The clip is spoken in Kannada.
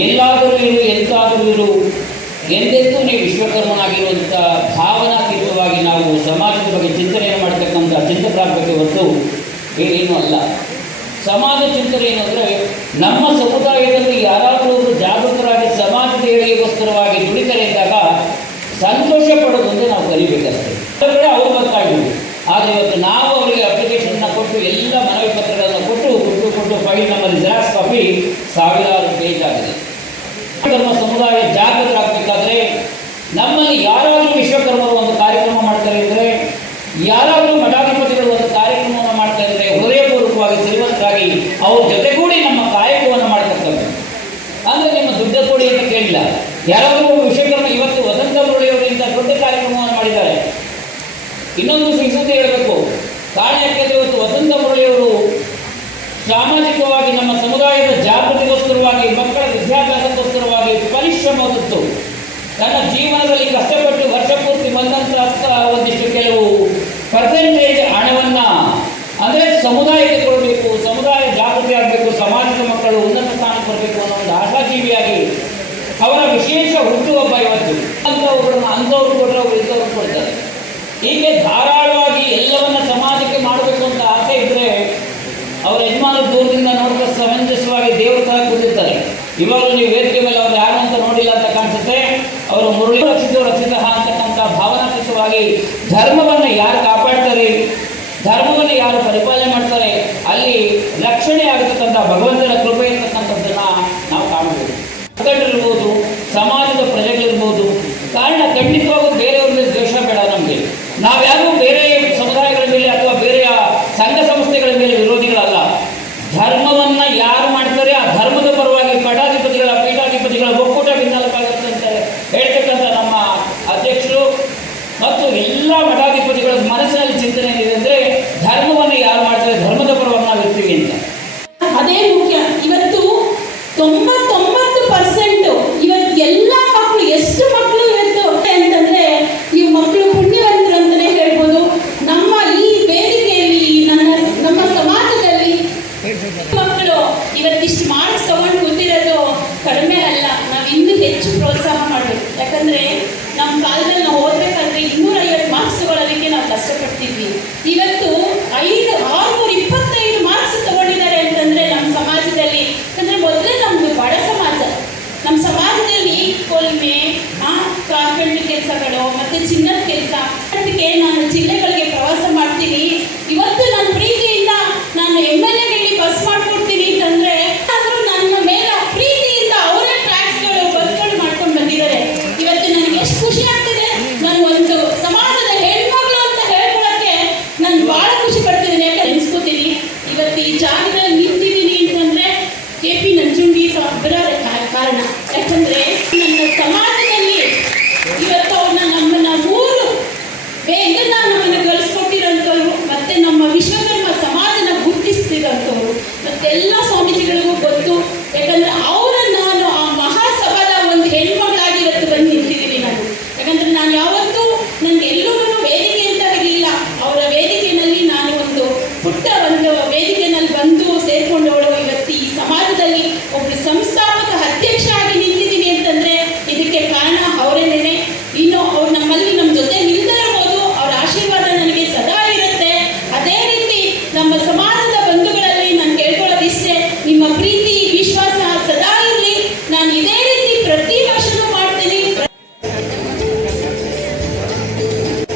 ಎಲ್ಲಾದರೂ ಇರು ಎಂತಾದರೂ ಇರು ಎಂದೆಂದೂ ನೀವು ವಿಶ್ವಕರ್ಮನಾಗಿರುವಂಥ ಭಾವನಾತೀತವಾಗಿ ನಾವು ಸಮಾಜದ ಬಗ್ಗೆ ಚಿಂತನೆಯನ್ನು ಮಾಡ್ತಕ್ಕಂಥ ಚಿಂತಕರಾಗಬೇಕು ಹೊರತು ಬೇರೇನೂ ಅಲ್ಲ. ಸಮಾಜ ಚಿಂತನೆ ಏನಂದರೆ ನಮ್ಮ ಸಮುದಾಯದಲ್ಲಿ ಯಾರಾದರೂ ಒಬ್ಬರು ಜಾಗೃತರಾಗಿ ಸಮಾಜದ ಏಳಿಗೆಗೋಸ್ಕರವಾಗಿ ದುಡಿತಾರೆ ಇದ್ದಾಗ ಸಂತೋಷ ಪಡೋದೊಂದು ನಾವು ಕಲಿಬೇಕಷ್ಟೇ. ಅವರು ಅವ್ರು ಆದರೆ ಇವತ್ತು ನಾವು ಅವರಿಗೆ ಅಪ್ಲಿಕೇಶನ್ನ ಕೊಟ್ಟು ಎಲ್ಲ ಮನವಿ ಪತ್ರಗಳನ್ನು ಕೊಟ್ಟು ಕೊಟ್ಟು ಕೊಟ್ಟು ಫೈಲ್ ನಮ್ಮಲ್ಲಿ ಜೆರಾಕ್ಸ್ ಕಾಪಿ ಸಾವಿರಾರು ಪೇಜ್ ಆಗಿದೆ. ನಮ್ಮ ಸಮುದಾಯ ಜಾಗೃತರಾಗಬೇಕಾದ್ರೆ ನಮ್ಮಲ್ಲಿ ಯಾರಾದರೂ ವಿಶ್ವಕರ್ಮರು ಒಂದು ಕಾರ್ಯಕ್ರಮ ಮಾಡ್ತಾರೆ ಅಂದರೆ ಯಾರಾದರೂ ಮಠಾಧಿಪತಿಗಳು ಒಂದು ಕಾರ್ಯಕ್ರಮವನ್ನು ಮಾಡ್ತಾ ಇದ್ದರೆ ಹೃದಯಪೂರ್ವಕವಾಗಿ ಶ್ರೀಮಂತರಾಗಿ ಅವ್ರ ಜೊತೆಗೂಡಿ ನಮ್ಮ ಕಾಯಕವನ್ನು ಮಾಡ್ತಕ್ಕಂಥದ್ದು ಅಂದರೆ ನಿಮ್ಮ ದುಡ್ಡ ಕೊಡಿ ಅಂತ ಕೇಳಿಲ್ಲ. ಯಾರಾದರೂ ಒಬ್ಬ ಇವತ್ತು ವಸಂತ ಮುರಳಿಯವರಿಂದ ದೊಡ್ಡ ಕಾರ್ಯಕ್ರಮವನ್ನು ಮಾಡಿದ್ದಾರೆ. ಇನ್ನೊಂದು ಸಂಸ್ಕೃತಿ ಹೇಳಬೇಕು. ಕಾರಣ ಯಾಕೆಂದರೆ ಇವತ್ತು ವಸಂತ ಮುರಳಿಯವರು ಸಾಮಾಜಿಕವಾಗಿ ನಮ್ಮ ಸಮುದಾಯದ ಜಾಗೃತಿಗೋಸ್ಕರವಾಗಿ, ಮಕ್ಕಳ ವಿದ್ಯಾಭ್ಯಾಸಕ್ಕೋಸ್ಕರವಾಗಿ ಪರಿಶ್ರಮವಿತ್ತು ತನ್ನ ಜೀವನದಲ್ಲಿ ಕಷ್ಟಪಟ್ಟು ಬರಬೇಕು ಅನ್ನೋ ಒಂದು ಆಶಾಜೀವಿಯಾಗಿ ಅವರ ವಿಶೇಷ ಹುಟ್ಟುಹಬ್ಬ ಇವತ್ತು. ಅಂಥವ್ರನ್ನ ಅಂಥವ್ರು ಕೊಟ್ಟರೆ ಅವರು ಇಂಥವ್ರು ಕೊಡ್ತಾರೆ. ಹೀಗೆ ಧಾರಾಳವಾಗಿ ಎಲ್ಲವನ್ನ ಸಮಾಜಕ್ಕೆ ಮಾಡಬೇಕು ಅಂತ ಆಸೆ ಇದ್ದರೆ ಅವರ ಯಜಮಾನ ದೂರದಿಂದ ನೋಡ್ತಾ ಸಮಂಜಸವಾಗಿ ದೇವ್ರ ತರ ಕೂತಿರ್ತಾರೆ. ಇವಾಗಲೂ ನೀವು ವೇದಿಕೆ ಮೇಲೆ ಅವ್ರು ಯಾರು ಅಂತ ನೋಡಿಲ್ಲ ಅಂತ ಕಾಣಿಸುತ್ತೆ. ಅವರು ಮುರುಳಿ ರಕ್ಷಿತ ರಕ್ಷಿತ ಅಂತಕ್ಕಂಥ ಭಾವನಾತ್ಮಕವಾಗಿ ಧರ್ಮವನ್ನು ಯಾರು ಕಾಪಾಡ್ತಾರೆ? ಧರ್ಮವನ್ನು ಯಾರು ಪರಿಪಾಲನೆ ಮಾಡ್ತಾರೆ ಅಲ್ಲಿ ರಕ್ಷಣೆ ಆಗತಕ್ಕಂಥ ಭಗವಂತನ ಕೃಪೆ ಇರ್ತಕ್ಕಂಥದ್ದನ್ನ ನಾವು ಕಾಣಬಹುದು ಮುಖಂಡರಿರ್ಬೋದು ಸಮಾಜದ ಪ್ರಜೆಗಳಿರ್ಬೋದು ಕಾರಣ ಖಂಡಿತವಾಗೂ ಬೇರೆಯವ್ರ ಮೇಲೆ ದ್ವೇಷ ಬೇಡ ನಮಗೆ ನಾವ್ಯಾರೂ ಬೇರೆ ಸಮುದಾಯಗಳ ಮೇಲೆ ಅಥವಾ ಬೇರೆಯ ಸಂಘ ಸಂಸ್ಥೆಗಳ ಮೇಲೆ ವಿರೋಧಿಗಳಲ್ಲ ಧರ್ಮವನ್ನ ಯಾರು ಮಾಡ್ತಾರೆ ಆ ಧರ್ಮದ ಪರವಾಗಿ ಪೀಠಾಧಿಪತಿಗಳ ಪೀಠಾಧಿಪತಿಗಳ ಒಕ್ಕೂಟ ಭಿನ್ನಾಲಕ್ಕಾಗುತ್ತೆ ಅಂತ ಹೇಳ್ತಕ್ಕಂಥ ನಮ್ಮ ಅಧ್ಯಕ್ಷರು ಮತ್ತು ಎಲ್ಲ ಮಠಾಧಿಪತಿಗಳ ಮನಸ್ಸಿನಲ್ಲಿ ಚಿಂತನೆ ಏನಿದೆ ಅಂದರೆ ಧರ್ಮವನ್ನು ಯಾರು ಮಾಡ್ತಾರೆ ಧರ್ಮದ ಪರವಾಗಿ ನಾವು ಇರ್ತೀವಿ ಅಂತ ಅದೇ ಮುಖ್ಯ ಇವತ್ತು ತೊಂಬತ್ತೊಂಬತ್ತು ಪರ್ಸೆಂಟ್ ಇವತ್ತು ಎಲ್ಲ ಮಕ್ಕಳು ಎಷ್ಟು ಮಕ್ಕಳು ಇವತ್ತು ಅಂತಂದ್ರೆ ಈ ಮಕ್ಕಳು ಪುಣ್ಯವಂತರು ಅಂತಾನೆ ಹೇಳ್ಬೋದು ನಮ್ಮ ಈ ವೇದಿಕೆಯಲ್ಲಿ ಈ ನನ್ನ ನಮ್ಮ ಸಮಾಜದಲ್ಲಿ ಮಕ್ಕಳು ಇವತ್ತಿಷ್ಟು ಮಾರ್ಕ್ಸ್ ತಗೊಂಡು ಕೂತಿರೋದು ಕಡಿಮೆ ಅಲ್ಲ. ನಾವು ಇನ್ನೂ ಹೆಚ್ಚು ಪ್ರೋತ್ಸಾಹ ಮಾಡಬೇಕು. ಯಾಕಂದ್ರೆ ನಮ್ಮ ಕಾಲದಲ್ಲಿ ನಾವು ಓದಬೇಕಾದ್ರೆ ಇನ್ನೂರ ಐವತ್ತು ಮಾರ್ಕ್ಸ್ ತಗೊಳ್ಳೋದಕ್ಕೆ ನಾವು ಕಷ್ಟಪಡ್ತಿದ್ವಿ. ಇವತ್ತು ಐದು, ಆರ್ನೂರ ಇಪ್ಪತ್ತೈದು ಮಾರ್ಕ್ಸ್ ತಗೊಂಡಿದ್ದಾರೆ ಅಂತಂದ್ರೆ ನಮ್ಮ ಸಮಾಜದಲ್ಲಿ. ಅಂದ್ರೆ ಮೊದಲೇ ನಮ್ದು ಬಡ ಸಮಾಜ. ನಮ್ಮ ಸಮಾಜದಲ್ಲಿ ಕೊಲ್ಮೆ, ಆ ಕಾರ್ಪೆಂಟ್ರಿ ಕೆಲಸಗಳು ಮತ್ತೆ ಚಿನ್ನದ ಕೆಲಸ. ಅದಕ್ಕೆ ನಾನು ಜಿಲ್ಲೆಗಳಿಗೆ ಪ್ರವಾಸ ಮಾಡ್ತೀನಿ. ಇವತ್ತು ನನ್ನ ಪ್ರೀತಿಯಿಂದ ನಾನು ಎಂ ಎಲ್ ಗಳಿಸ್ಕೊಟ್ಟಿರೋಂಥವ್ರು ನಿಮ್ಮ ಪ್ರೀತಿ